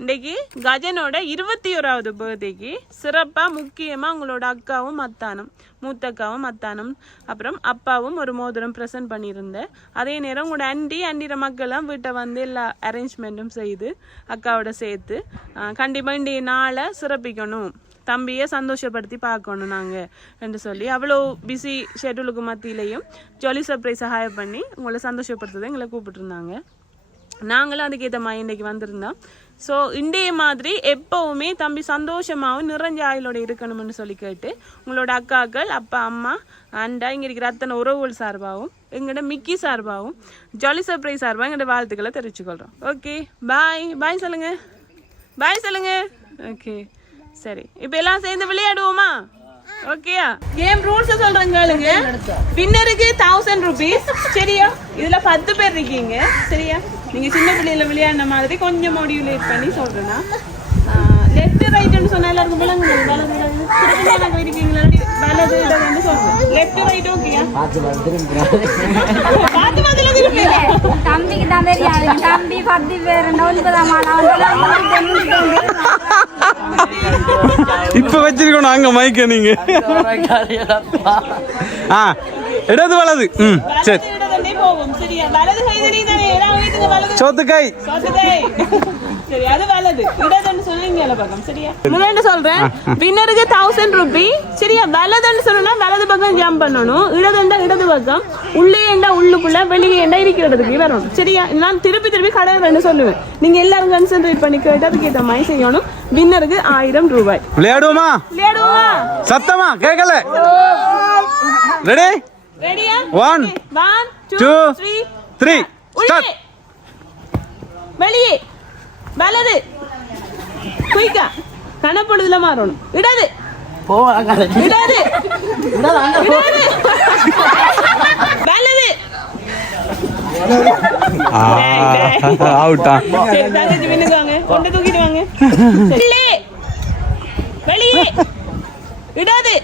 இன்றைக்கு கஜனோட 21வது பர்த்டேக்கு சிறப்பாக முக்கியமாக உங்களோட அக்காவும் அத்தானும் மூத்த அக்காவும் அத்தானும் அப்புறம் அப்பாவும் ஒரு மோதிரம் ப்ரெசென்ட் பண்ணியிருந்தேன். அதே நேரம் உங்களோட ஆண்டிர மக்களும் வீட்டை வந்து எல்லா அரேஞ்ச்மெண்ட்டும் செய்து அக்காவோட சேர்த்து கண்டிப்பாக இன்றைய நாளை சிறப்பிக்கணும், தம்பியை சந்தோஷப்படுத்தி பார்க்கணும் நாங்கள் என்று சொல்லி அவ்வளோ பிஸி ஷெட்யூலுக்கு மத்தியிலையும் ஜாலி சர்ப்ரைஸை ஹையர் பண்ணி உங்களை சந்தோஷப்படுத்துறதை எங்களை கூப்பிட்டுருந்தாங்க. நாங்களும் அதுக்கேற்ற மாதிரி இன்றைக்கி வந்திருந்தோம். ஸோ இன்றைய மாதிரி எப்போவுமே தம்பி சந்தோஷமாகவும் நிறைஞ்ச ஆயுளோட இருக்கணும்னு சொல்லி கேட்டு உங்களோட அக்காக்கள் அப்பா அம்மா அண்டா இங்கே இருக்கிற அத்தனை உறவுகள் சார்பாகவும் எங்களோட மிக்கி சார்பாகவும் ஜாலி சர்ப்ரைஸ் சார்பாக எங்களோட வாழ்த்துக்களை தெரிவிச்சுக்கொள்கிறோம். ஓகே பாய் பாய் சொல்லுங்கள், பாய் சொல்லுங்கள். ஓகே சரி, இப்போ எல்லாம் சேர்ந்து விளையாடுவோமா? ஓகேயா? கேம் ரூல்ஸ் சொல்றேன் கேளுங்க. வின்னருக்கு 1000 rupees. சரியா? இதுல 10 பேர் இருக்கீங்க. சரியா? நீங்க சின்ன பிள்ளையில விளையாடின மாதிரி கொஞ்சம் மாடியுலேட் பண்ணி சொல்றேன்னா லெஃப்ட் ரைட்னு சொன்னா எல்லாருக்கும் விளங்குது. வலது திரும்ப இருக்கீங்களா? வலது இடம்னு சொல்றேன். லெஃப்ட் ரைட் ஓகேயா? பாத்து பாத்துல திரும்பியா? தம்பிக்கு தான் தெரியாது. தம்பி 10 பேர் 9ஆம் இப்ப வச்சிருக்கணும் அங்க மைக்க நீங்க. இடது வலது. சரி சோத்து கை. சரி அது வலது. இடதுன்னு சொன்னீங்க பக்கம். சரியா? முதல்ல சொல்றேன், வின்னருக்கு 1000 rupees. சரியா? வலதுன்னு சொன்னா வலது பக்கம் ஜம்ப் பண்ணணும், இடதுண்டா இடது பக்கம், உள்ளே ஏண்டா உள்ளுக்குள்ள, வெளியே ஏண்டா இருக்கிறதுக்கு வரணும். சரியா? நான் திருப்பி திருப்பி கடை சொல்லுவேன், நீங்க எல்லாரும் கான்சென்ட்ரேட் பண்ணி கேட்டதுக்கு ஏற்ற மாதிரி செய்யணும். வின்னருக்கு 1000 ரூபாய். விளையாடுவோமா? விளையாடுவோமா? சத்தமா கேட்கல. ரெடி? ரெடியா? 1 2 3 ஸ்டார்ட். வெளியே வலது குயிக்கா கணப்பொழுதுல மாறணும். இடது இடது வலது அவுட்டா. சரி தங்கச்சி வின்னுவாங்க, கொண்டு தூக்கிட்டு வாங்க. வெளியே வெளியே இடது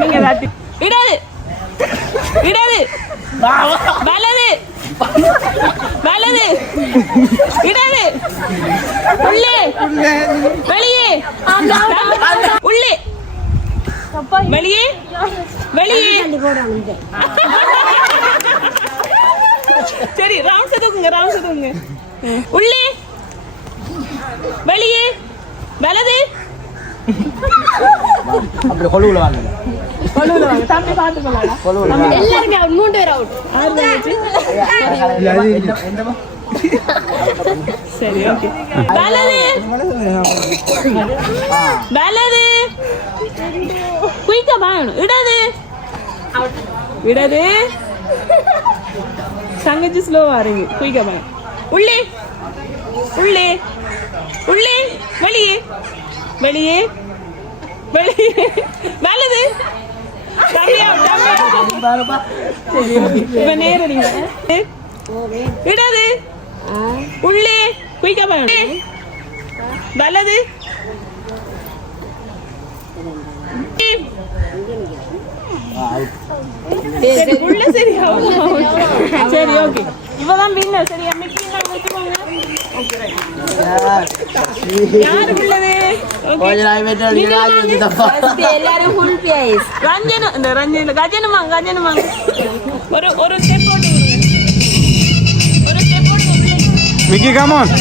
நீங்க தாட்டி இடது இடது வலது வலது இடது உள்ளே வெளியே உள்ளே வெளியே வெளியே. சரி ரவுண்ட்ஸ் தூக்குங்க. உள்ளே வெளியே வலது அப்படி கொழுவுல வாங்க. தம்பி பாத்துக்கலாம். எல்லாருமே அவுட், 3 பேர் அவுட். சரி ஓகே. வலது வலது குயிக்கா வாங்கணும். இடது இடது தங்கச்சி ஸ்லோவா இருங்க. குயிக்கா வாங்க. உள்ளே உள்ளே உள்ளே வெளியே வெளியே வெளியே வலது. இடது உள்ளே குயிக்கா வலது உள்ள. சரி சரி ஓகே. இவதான் வின்னர். சரியா? மிக்கி யாரு உள்ளது? எல்லாரும் ஃபுல் பிரைஸ். ரஞ்சன் இந்த ரஞ்சன் கஜனுமா ஒரு ஒரு ஸ்டெப் போட்டு ஒரு ஸ்டெப் போட்டு மிக்கி கம் ஆன்.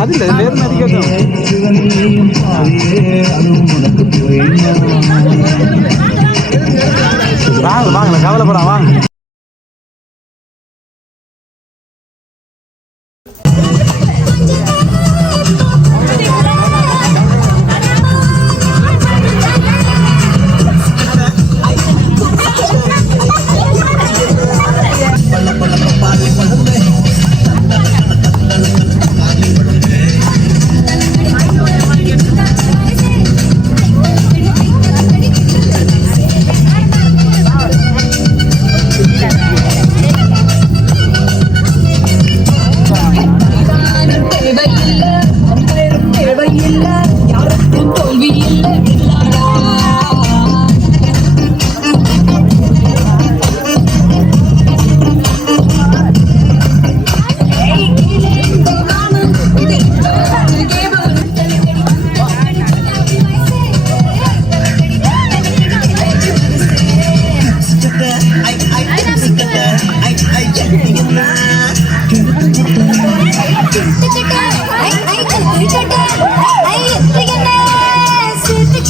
அதில் வேறு மாதிரி வாங்க வாங்க கவலைப்படா வாங்க.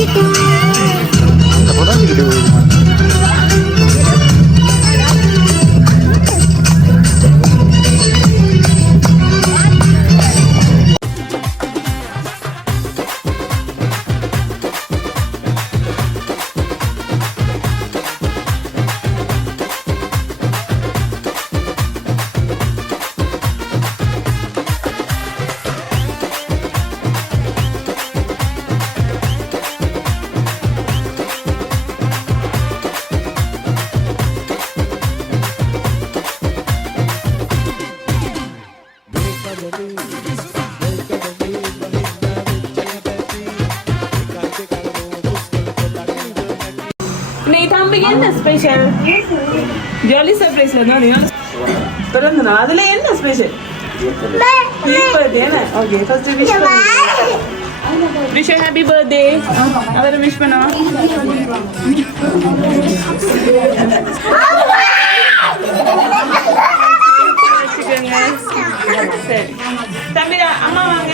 நீ தம்பிக்கு என்ன ஸ்பெஷல் ஜாலி சர்ப்ரைஸ்ல தான் பிறந்த நாள் அதுல என்ன special birthday okay first wish wish happy birthday அவரை விஷ் பண்ணவா சரி தம்பி அம்மா வாங்க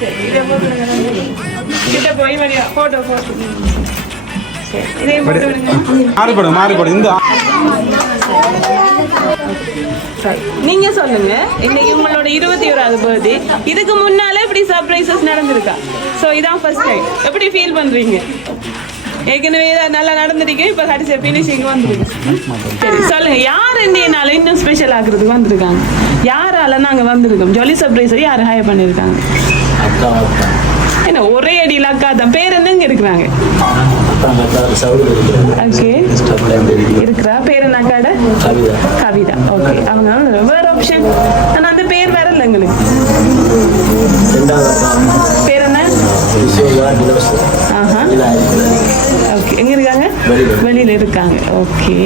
சரி இதை போட்டு கிட்ட போய் வழியா போட்டோ போட்டு மாறுபடும் இந்த நீங்க சொல்லுங்க இன்னைக்கு உங்களோட 21வது பர்த்டே இதுக்கு முன்னால இப்படி சர்ப்ரைசஸ் நடந்திருக்கா சோ இதான் ஃபர்ஸ்ட் டைம் எப்படி ஃபீல் பண்றீங்க ஏற்கனவே நல்லா நடந்துருக்கு இப்ப கடைசி ஃபினிஷிங் வந்துருக்கு சரி சொல்லுங்க யார் இந்தியனால இன்னும் ஸ்பெஷல் ஆக்குறதுக்கு வந்திருக்காங்க யாரால நாங்க வந்திருக்கோம் ஜாலி சர்ப்ரைஸர் யாரு ஹையர் பண்ணிருக்காங்க என்ன ஒரே அடியில் அக்கா தான் பேர் என்னங்க இருக்கிறாங்க இருக்கிறா பேர் என்ன அக்காட கவிதா ஓகே அவங்க வேற ஆப்ஷன் ஆனா அந்த பேர் வேற இல்லை எங்களுக்கு பேர் என்ன ஓகே எங்க இருக்காங்க வெளியில இருக்காங்க ஓகே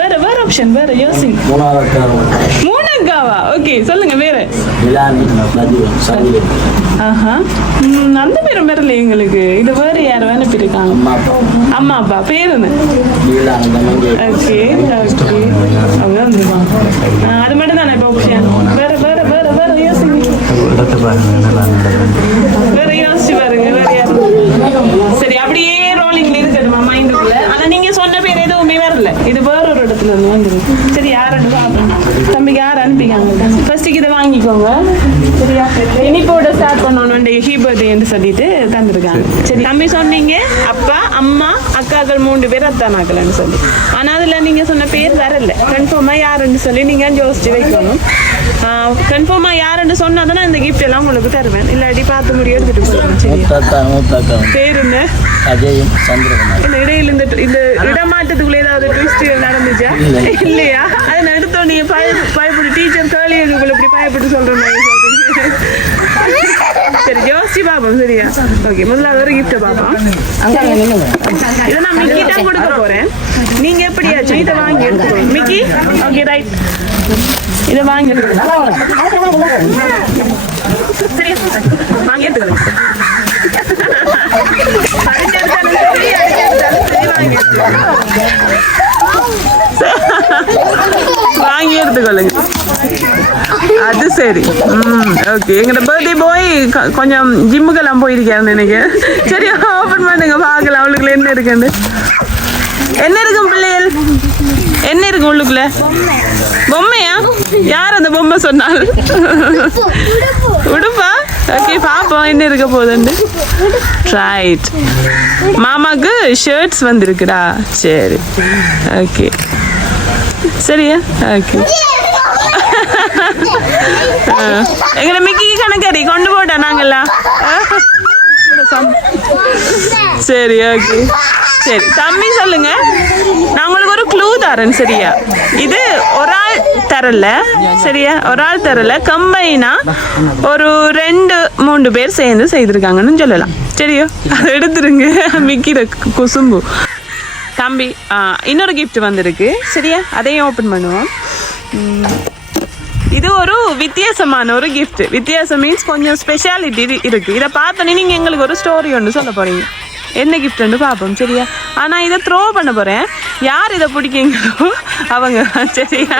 வேற வேற ஆப்ஷன் வேற யோசிங்க மூணாக்காவா ஓகே சொல்லுங்க வேற அந்த பேரும் பேர் இல்லை எங்களுக்கு இது வேற யார் வேணும் இருக்காங்க அம்மா அப்பா பேர் என்ன ஓகே ஓகே அவங்க வந்துருவாங்க அது மட்டும் தானே இப்போ ஆப்ஷன் வேற வேற வேற வேற யோசிங்க வேற யோசிச்சு பாருங்க வேற யாரும் சரி அப்படியே ரோலிங்ல இருக்கட்டுமா மைண்டுக்குள்ள ஆனா நீங்க சொன்ன பேர் எதுவுமே வரல இது வேற ஒரு இடத்துல இருந்து வந்துருக்கு சரி யாருன்னு பாப்போம் தம்பிக்கு யார் அனுப்பிக்காங்க ஃபர்ஸ்ட்டுக்கு இதை வாங்கிக்கோங்க சரியா இனிப்போட ஸ்டார்ட் பண்ணணும் ஹீ பர்த்டேன்னு சொல்லிட்டு தந்துருக்காங்க சரி தம்பி சொன்னீங்க அப்பா அம்மா அக்காக்கள் 3 பேர் அத்தானாக்கலன்னு சொல்லி ஆனா அதுல நீங்க சொன்ன பேர் வரல கன்ஃபார்மா யாருன்னு சொல்லி நீங்க யோசிச்சு வைக்கணும் கன்ஃபார்மா யாருன்னு சொன்னாதானே இந்த கிஃப்ட் எல்லாம் உங்களுக்கு தருவேன் இல்லாட்டி பார்த்து முடியும் எடுத்துட்டு போகலாம் பேர் என்ன இல்ல இடையில இந்த இடமாற்றத்துக்குள்ள ஏதாவது ட்விஸ்ட் நடந்துச்சா இல்லையா அதை எடுத்தோம் நீங்க பயப்படு டீச்சர் கேள்வி இப்படி பயப்பட்டு சொல்றேன் சரி யோசிச்சு பாப்போம் சரியா ஓகே முதல்ல ஒரு கிஃப்ட் பாப்போம் இதை நான் மிக்கிட்ட கொடுக்க போறேன் நீங்க எப்படியாச்சும் இதை வாங்கி எடுத்துக்கோங்க மிக்கி ஓகே ரைட் இதை வாங்கி சரியா வாங்கி எடுத்துக்கோங்க வாங்கி எடுத்துக்கொள்ளுங்க அது சரி ஓகே எங்கட பர்த்டே போய் கொஞ்சம் ஜிம்முக்கெல்லாம் போயிருக்காருன்னு நினைக்கிறேன் சரி ஓப்பன் பண்ணுங்க பார்க்கலாம் அவளுக்குள்ள என்ன இருக்குன்னு என்ன இருக்கும் பிள்ளைகள் என்ன இருக்கு உள்ளுக்குள்ள பொம்மையா யார் அந்த பொம்மை சொன்னால் உடுப்பா ஓகே பாப்போம் என்ன இருக்க போகுதுன்னு ரைட் மாமாக்கு ஷர்ட்ஸ் வந்திருக்குடா சரி ஓகே சரியா ஓகே எங்களை மிக்கி கணக்கறி கொண்டு போட்டா நாங்கெல்லாம் சரி ஓகே சரி தம்பி சொல்லுங்க நான் உங்களுக்கு ஒரு க்ளூ தரேன் சரியா இது ஒரு ஆள் தரல சரியா ஒரு ஆள் தரல கம்பைனா ஒரு 2-3 பேர் சேர்ந்து செய்திருக்காங்கன்னு சொல்லலாம் சரியா அதை எடுத்துருங்க மிக்கிற குசும்பு தம்பி இன்னொரு கிஃப்ட் வந்திருக்கு சரியா அதையும் ஓப்பன் பண்ணுவோம் இது ஒரு வித்தியாசமான ஒரு கிஃப்ட் வித்தியாசம் மீன்ஸ் கொஞ்சம் ஸ்பெஷாலிட்டி இருக்கு இதை பார்த்தோன்னே நீங்கள் எங்களுக்கு ஒரு ஸ்டோரி ஒன்று சொல்ல போறீங்க என்ன கிஃப்ட்னு பார்ப்போம் சரியா ஆனால் இதை த்ரோ பண்ண போகிறேன் யார் இதை பிடிக்கீங்களோ அவங்க சரியா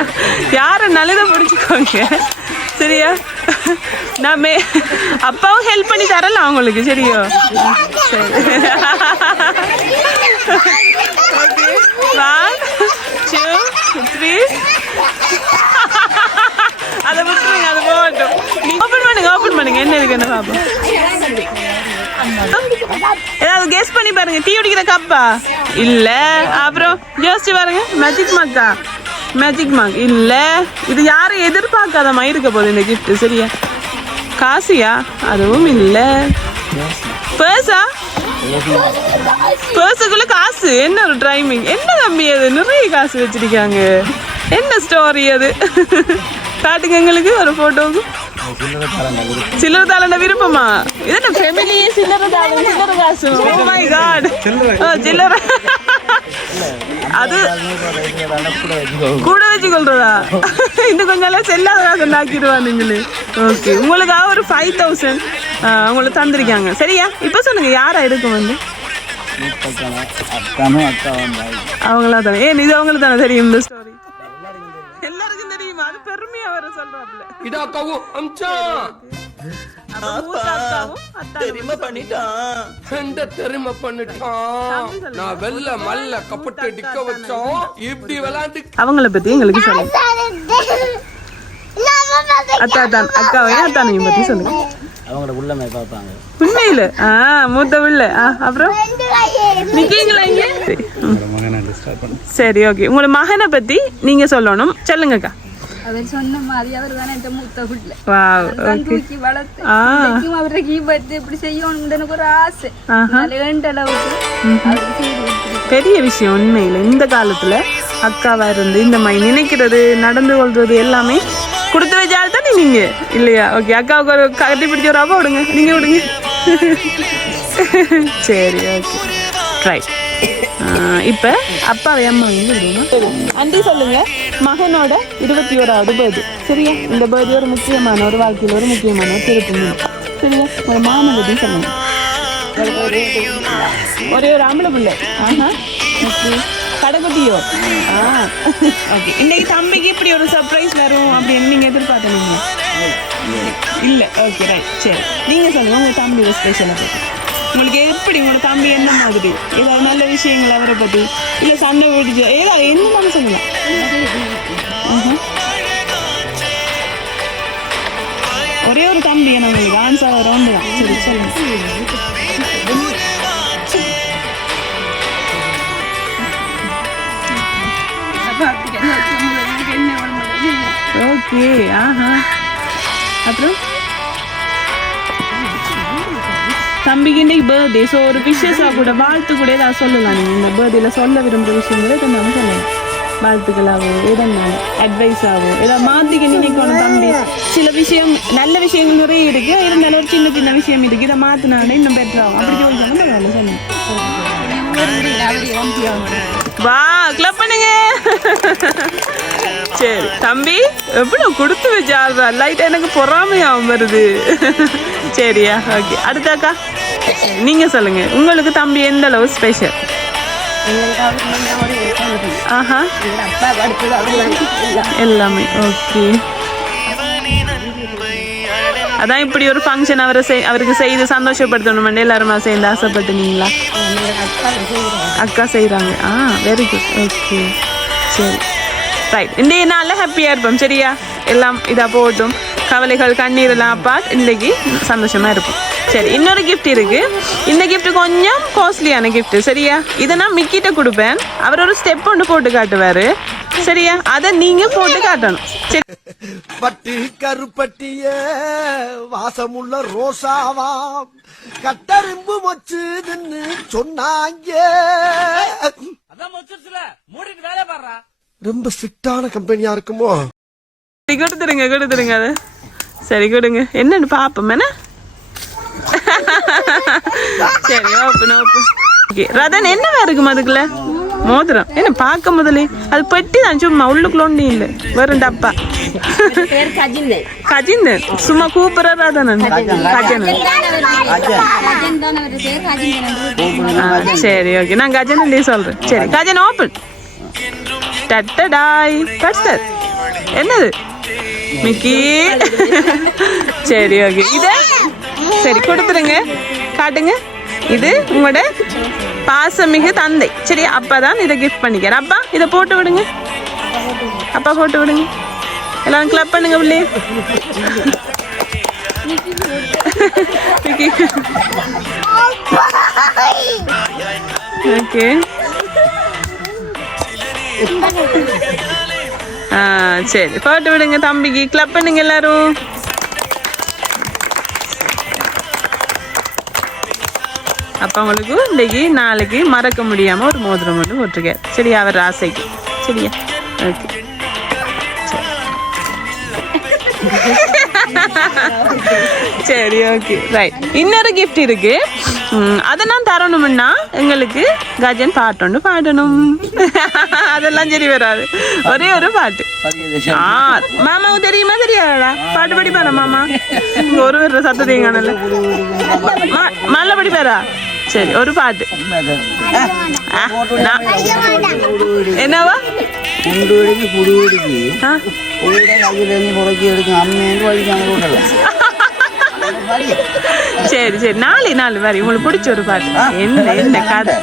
யாருன்னாலும் இதை பிடிச்சிக்கோங்க சரியா நான் அப்பாவும் ஹெல்ப் பண்ணி தரலாம் அவங்களுக்கு சரியோ சரி பாருங்க என்ன இருக்குன்னு பாப்போம். ஏதாவது கெஸ் பண்ணி பாருங்க. டீ குடிக்கிற கப்பா இல்ல. அப்புறம் யோசிச்சு பாருங்க. மேஜிக் மக்கா? மேஜிக் மக் இல்ல. இது யாரும் எதிர்பார்க்காத மாதிரி இருக்க போகுது இந்த கிஃப்ட். சரியா? காசியா? அதுவும் இல்ல. பர்ஸா? பர்ஸுக்குள்ள காசு? என்ன ஒரு டைமிங்? என்ன தம்பி அது? நிறைய காசு வச்சிருக்காங்க. என்ன ஸ்டோரி அது? காட்டுங்க எங்களுக்கு ஒரு போட்டோவுக்கு. சில்லறை தாளண்ட விருப்பமா? இது என்ன ஃபேமிலியே சில்லறை தாளம் சில்லறை காசு? Oh my God. சில்லறை அது கூட வச்சு கொள்றதா? இன்னும் கொஞ்சம் நாளா செல்லாத காசு ஆக்கிடுவான் நீங்களே. ஓகே, உங்களுக்காக ஒரு 5000 உங்களுக்கு தந்திருக்காங்க. சரியா? இப்போ சொல்லுங்க யாரா இருக்கும் வந்து? அவங்களா தானே? ஏன் இது அவங்களுக்கு தானே தெரியும் இந்த ஸ்டோரி? எல்லாருக்கும் தெரியுமா? அது பெருமையா வர சொல்றாப்ல. அவங்கள பத்தி எங்களுக்கு சொல்லுங்க. அக்காவையும் அத்தானையும் பத்தி சொல்லுங்க. அவங்களோட உள்ளமை பார்ப்பாங்க. உண்மையில மூத்த உள்ள. அப்புறம் நிக்கீங்களா இங்க? சரி, ஓகே. உங்களோட மகனை பத்தி நீங்க சொல்லணும். சொல்லுங்கக்கா. அவர் சொன்ன மாதிரி அவர் தானே இந்த மூத்த புள்ள. வாவ், தூக்கி வளர்த்து அவரை கீபத்து இப்படி செய்யணும்னு எனக்கு ஒரு ஆசை. பெரிய விஷயம் உண்மையில. இந்த காலத்துல அக்காவா இருந்து இந்த மாதிரி நினைக்கிறது, நடந்து கொள்றது எல்லாமே கொடுத்து வச்சால் தானே நீங்க இல்லையா? ஓகே, அக்காவுக்கு ஒரு கட்டி பிடிச்ச ஒரு அப்பா விடுங்க. நீங்க விடுங்க. சரி, ஓகே, ரைட். இப்ப அப்பாவை அம்மா அண்டி சொல்லுங்க. மகனோட 21வது பர்த்டே. சரியா? இந்த பர்த்டே ஒரு முக்கியமான ஒரு வாழ்க்கையில் ஒரு முக்கியமான ஒரு திருப்பம். சரியா? ஒரு மாமன் பத்தி சொல்லுங்க. ஒரே ஒரு ஆம்பளை பிள்ளை. ஓகே, கடைக்குட்டியோ? ஓகே. இன்னைக்கு தம்பிக்கு இப்படி ஒரு சர்ப்ரைஸ் வரும் அப்படின்னு நீங்க எதிர்பார்த்தீங்க இல்ல? Okay, right. சரி, நீங்க சொல்லுங்க உங்க தம்பி ஸ்பெஷலை பத்தி. உங்களுக்கு எப்படி உங்களோட தம்பி என்ன மாதிரி? ஏதாவது நல்ல விஷயங்கள் அவரை பத்தி, இல்ல சண்டை பிடிச்ச ஏதாவது என்ன மாதிரி சொல்லலாம்? ஒரே ஒரு தம்பி என்ன உங்களுக்கு? ஆன்சர் ரவுண்டு தான். சரி, சொல்லுங்க. ஓகே, அப்புறம் தம்பிக்கு இன்னைக்கு பர்த்டே. ஸோ ஒரு விஷயஸாக கூட வாழ்த்து கூட ஏதாவது சொல்லலாம். நீங்கள் இந்த பர்த்டேல சொல்ல விரும்புகிற விஷயங்களே எதுனாலும் சொல்லலாம். வாழ்த்துக்களாவோ எதனாலும் அட்வைஸாவோ ஏதாவது மாற்றிக்க நினைக்கணும் தம்பி. சில விஷயம் நல்ல விஷயங்கள் நிறைய இருக்கு, இருந்தாலும் ஒரு சின்ன சின்ன விஷயம் இருக்கு. இதை மாற்றினாலே இன்னும் பெட்டராகும். அப்படி சொல்லணும் பரவாயில்ல சொல்லுங்க. வா, கிளப் பண்ணுங்க. சரி தம்பி, எப்படி கொடுத்து வச்சாடுறா? லைட்டாக எனக்கு பொறாமையாகவும் வருது. சரியா? ஓகே, அடுத்தாக்கா நீங்க சொல்லுங்க. உங்களுக்கு தம்பி எந்த அளவு ஸ்பெஷல்? எல்லாமே. ஓகே, அதான் இப்படி ஒரு ஃபங்க்ஷன் அவருக்கு செய்து சந்தோஷப்படுத்தணும் எல்லாருமா சேர்ந்து ஆசைப்பட்டுனீங்களா? அக்கா செய்கிறாங்க. Very good. ஓகே, சரி, ரைட். இன்றைய நாளில் ஹாப்பியாக இருப்போம். சரியா? எல்லாம் இதாக போட்டும், கவலைகள் கண்ணீரெல்லாம் அப்பாட் இன்றைக்கி சந்தோஷமாக இருக்கும். சரி, இன்னொரு கிஃப்ட் இருக்கு. இந்த கிஃப்ட் கொஞ்சம் காஸ்ட்லியான கிஃப்ட். சரியா? இதை நான் மிக்கிட்ட கொடுப்பேன். அவர் ஒரு ஸ்டெப் ஒன்று போட்டு காட்டுவாரு. சரியா? அதை நீங்க போட்டு காட்டணும். சரி, பட்டு கருப்பட்டிய வாசமுள்ள ரோசாவா கட்டரும்பு மொச்சுதுன்னு சொன்னாங்க. ரொம்ப ஸ்ட்ரிக்டான கம்பெனியா இருக்குமோ? கொடுத்துருங்க அது. சரி, கொடுங்க. என்னன்னு பாப்போம். என்ன? சரி, ஓப்பன். ஓகே, ரதன் என்னவா இருக்கும் அதுக்குள்ள? மோதிரம். என்ன பார்க்க முதலே அது பெட்டி தான், சும்மா உள்ளுக்குள்ள ஒன்றும் இல்லை, வெறும் டப்பா. கஜிந்தன் சும்மா கூப்பிடுற ரதனன். சரி, ஓகே, நான் கஜனன் சொல்றேன். சரி, கஜன் ஓப்பன். டட்டடாய் பர்சர். என்னது? மிக்கி. சரி, ஓகே, இத சரி கொடுத்துருங்க. காட்டுங்க. இது உங்களோட பாசமிகு தந்தை. சரி, அப்பா தான் இதை கிஃப்ட் பண்ணிக்கிறேன். அப்பா இதை போட்டு விடுங்க. அப்பா போட்டு விடுங்க. எல்லாரும் கிளப் பண்ணுங்க உள்ளே. ஓகே சரி போட்டு விடுங்க தம்பிக்கு. கிளப் பண்ணுங்க எல்லாரும். அப்ப உங்களுக்கு இன்னைக்கு நாளைக்கு மறக்க முடியாம ஒரு மோதிரம் மட்டும் போட்டிருக்காரு. சரியா? அவர் ஆசைக்கு. சரியா? ஓகே சரி ஓகே ரைட். இன்னொரு கிஃப்ட் இருக்கு. அதை நான் தரணும்னா எங்களுக்கு கஜன் பாட்டு ஒன்று பாடணும். அதெல்லாம் சரி வராது. ஒரே ஒரு பாட்டு. மாமாவுக்கு தெரியுமா தெரியாதா? பாட்டு படிப்பாரா மாமா? ஒரு சத்தத்தையும் காணல. மல்ல படிப்பாரா? சரி ஒரு பாட்டு. என்னவா? சரி சரி நாலு வரி உங்களுக்கு பிடிச்ச ஒரு பாட்டு. என்ன கதை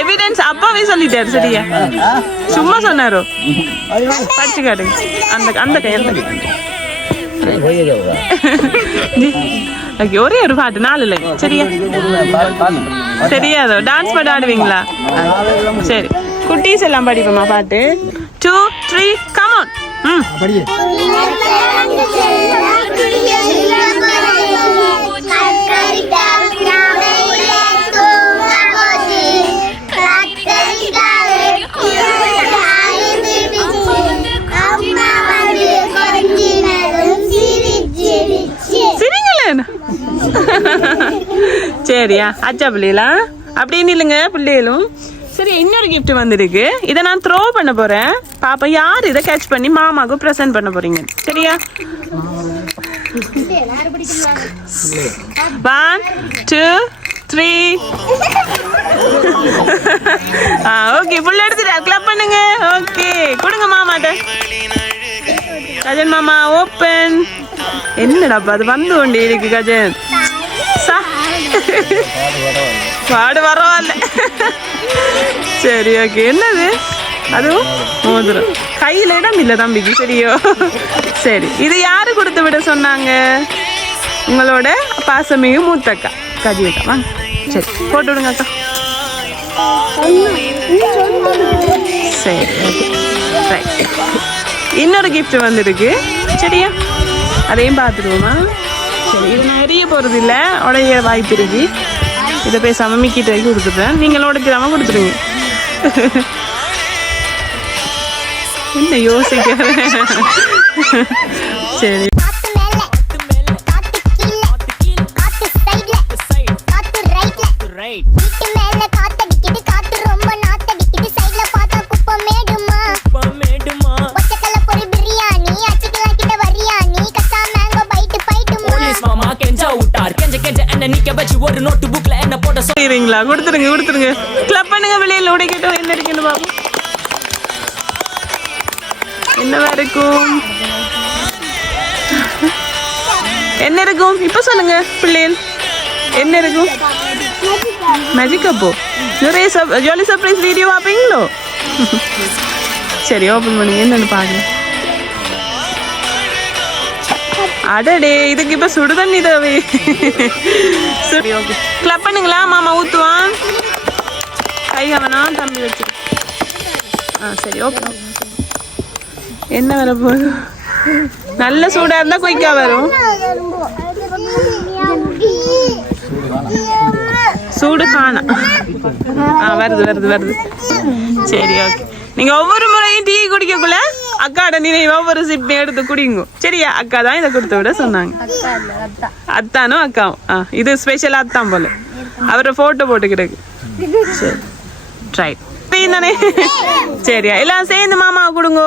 எவிடன்ஸ் அப்பாவே சொல்லிட்டாரு. சரியா? சும்மா சொன்னாரோ? படிச்சு காட்டுங்க. அந்த கையெழுத்து ஒரே ஒரு பாட்டு 4 லைன். சரியா? தெரியாதோ? டான்ஸ் பாட்டு ஆடுவீங்களா? சரி குட்டீஸ் எல்லாம் படிப்போமா பாட்டு? 2 3 கம் ஆன். சரியா? அச்சா பிள்ளைகளா அப்படின்னு இல்லைங்க பிள்ளைகளும். சரி இன்னொரு கிஃப்ட் வந்துருக்கு. இதை நான் த்ரோ பண்ண போறேன். பாப்பா யார் இதை கேட்ச் பண்ணி மாமாவுக்கு ப்ரெசென்ட் பண்ண போறீங்க. சரியா? 1 2 3 ஓகே புள்ள எடுத்துட்டா. கிளப் பண்ணுங்க. ஓகே கொடுங்க மாமாட்ட. கஜன் மாமா ஓப்பன். என்னடாப்பா அது வந்து கொண்டே இருக்கு கஜன். பாடு பரவாயில்ல. சரி ஓகே என்னது? அதுவும் மோதிரம். கையில இடம் இல்லை தம்பிக்கு. சரியோ? சரி இது யாரு கொடுத்து விட சொன்னாங்க? உங்களோட பாசமிகு மூத்தக்கா கஜியக்கா. வாங்க சரி போட்டு விடுங்க அக்கா. சரி ஓகே ரைட். இன்னொரு கிஃப்ட் வந்துருக்கு. சரியா? அதையும் பார்த்துருவோமா? சரி இது நான் எரிய போகிறது இல்லை. உடைய வாய்ப்பு இருக்கு. இதை பேசாமல் மிக்கிட்டு வைக்க கொடுத்துட்றேன். நீங்கள் உடைக்கிறாம கொடுத்துருங்க. என்ன யோசிக்கிறேன். சரி கொடுத்துருங்க. கிளப் பண்ணுங்க. வெளியில உடைக்கட்டும். என்ன இருக்குன்னு பாப்போம். என்னவா இருக்கும்? என்ன இருக்கும் இப்ப சொல்லுங்க பிள்ளைகள். என்ன இருக்கும்? மேஜிக் அப்போ நிறைய ஜாலி சர்ப்ரைஸ் வீடியோ பார்ப்பீங்களோ? சரி ஓப்பன் பண்ணுங்க. என்னன்னு பாருங்க. அடடே இதுக்கு இப்ப சுடுதண்ணி தேவை. சரி ஓகே கிளப் பண்ணுங்களா? மாமா ஊத்துவான். கை அவனா தம்பி வச்சு. சரி ஓகே. என்ன வர போகுது? நல்ல சூடா இருந்தா குயிக்கா வரும். சூடு காணா. வருது. சரி ஓகே. நீங்க ஒவ்வொரு முறையும் டீ குடிக்கக்குள்ள அக்காட நினைவு ஒவ்வொரு சிப் எடுத்து குடிங்க. சரியா? அக்கா தான் இதை கொடுத்து விட சொன்னாங்க. அத்தானும் அக்காவும். இது ஸ்பெஷல் அத்தான் போல. அவரை போட்டோ போட்டுக்கிட்டு. சரி ரைட் தானே? சரியா? எல்லாம் சேர்ந்து மாமாவை கொடுங்க.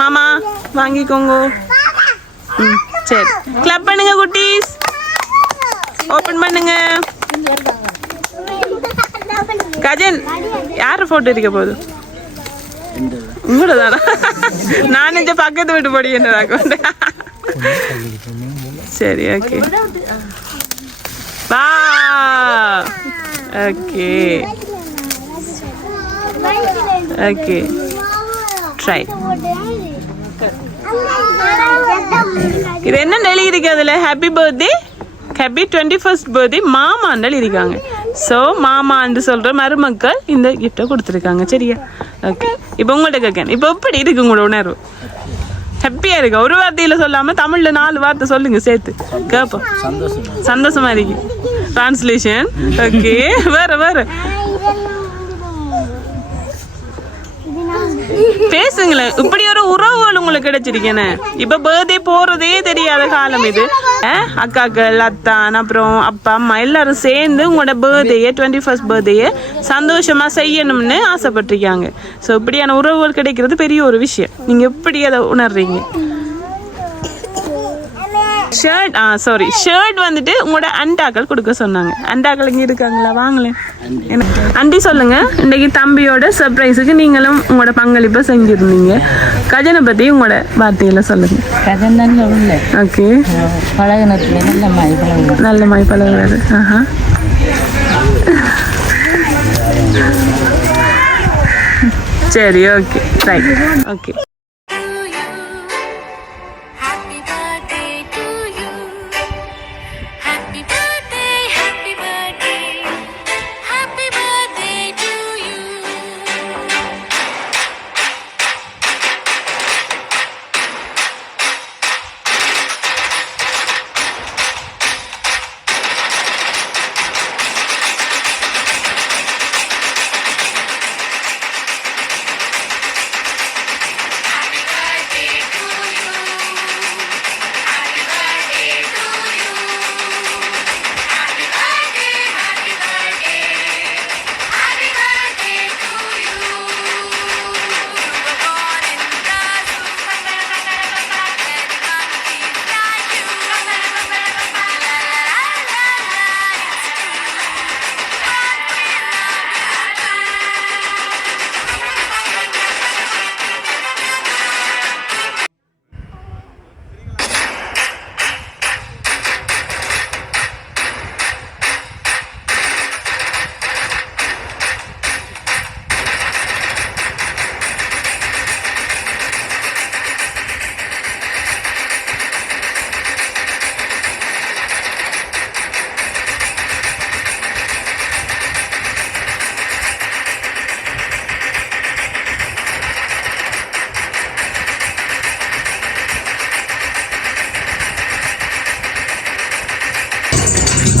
மாமா வாங்கிக்கோங்க. சரி கிளப் பண்ணுங்க குட்டீஸ். ஓபன் பண்ணுங்க. கஜன் யாரு போட்டோ இருக்க போகுது? உங்களோட தானா? நான் இந்த பக்கத்து விட்டு போடி என்ன. சரி ஓகே வா. Okay okay try. இது என்ன எழுதியிருக்கு அதுல? Happy birthday, happy 21st birthday மாமான்னு எழுதியிருக்காங்க. ஸோ மாமான்னு சொல்ற மருமக்கள் இந்த கிஃப்டை கொடுத்துருக்காங்க. சரியா? ஓகே. இப்போ உங்கள்கிட்ட கேட்கேன், இப்போ எப்படி இருக்கு உங்களோட உணர்வு? ஹாப்பியா இருக்கா? ஒரு வார்த்தையில சொல்லாம தமிழ்ல 4 வார்த்தை சொல்லுங்க சேர்த்து கேட்போம். சந்தோஷமா இருக்கு. டிரான்ஸ்லேஷன். ஓகே. வேற வேற பேசுங்களேன். இப்படி ஒரு உறவுகள் உங்களுக்கு கிடைச்சிருக்கேன்னு. இப்ப பர்த்டே போறதே தெரியாத காலம் இது. அக்காக்கள், அத்தான், அப்புறம் அப்பா அம்மா எல்லாரும் சேர்ந்து உங்களோட பர்த்டேயை 21st பர்த்டேயை சந்தோஷமா செய்யணும்னு ஆசைப்பட்டிருக்காங்க. ஸோ இப்படியான உறவுகள் கிடைக்கிறது பெரிய ஒரு விஷயம். நீங்க எப்படி அதை உணர்றீங்க? ஷர்ட் ஷர்ட் வந்துட்டு உங்களோட அண்டாக்கள் கொடுக்க சொன்னாங்க. அண்டாக்கள் இங்கே இருக்காங்களா? வாங்களேன். அண்டி சொல்லுங்க, இன்னைக்கு தம்பியோட சர்ப்ரைஸுக்கு நீங்களும் உங்களோட பங்களிப்பை செஞ்சிருந்தீங்க. கஜனை பத்தி உங்களோட வார்த்தையில சொல்லுங்க. கஜன் தான் இல்லை. ஓகே. பழகினத்துல நல்ல மாய் பழகுறாரு. ஆஹா. சரி, ஓகே, ரைட், ஓகே.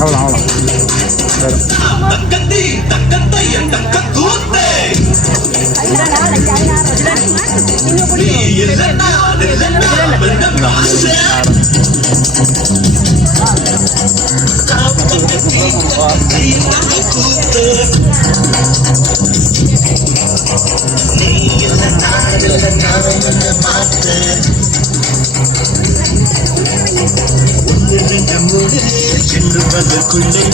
அவ்வளோ என்பதற்குள்ளே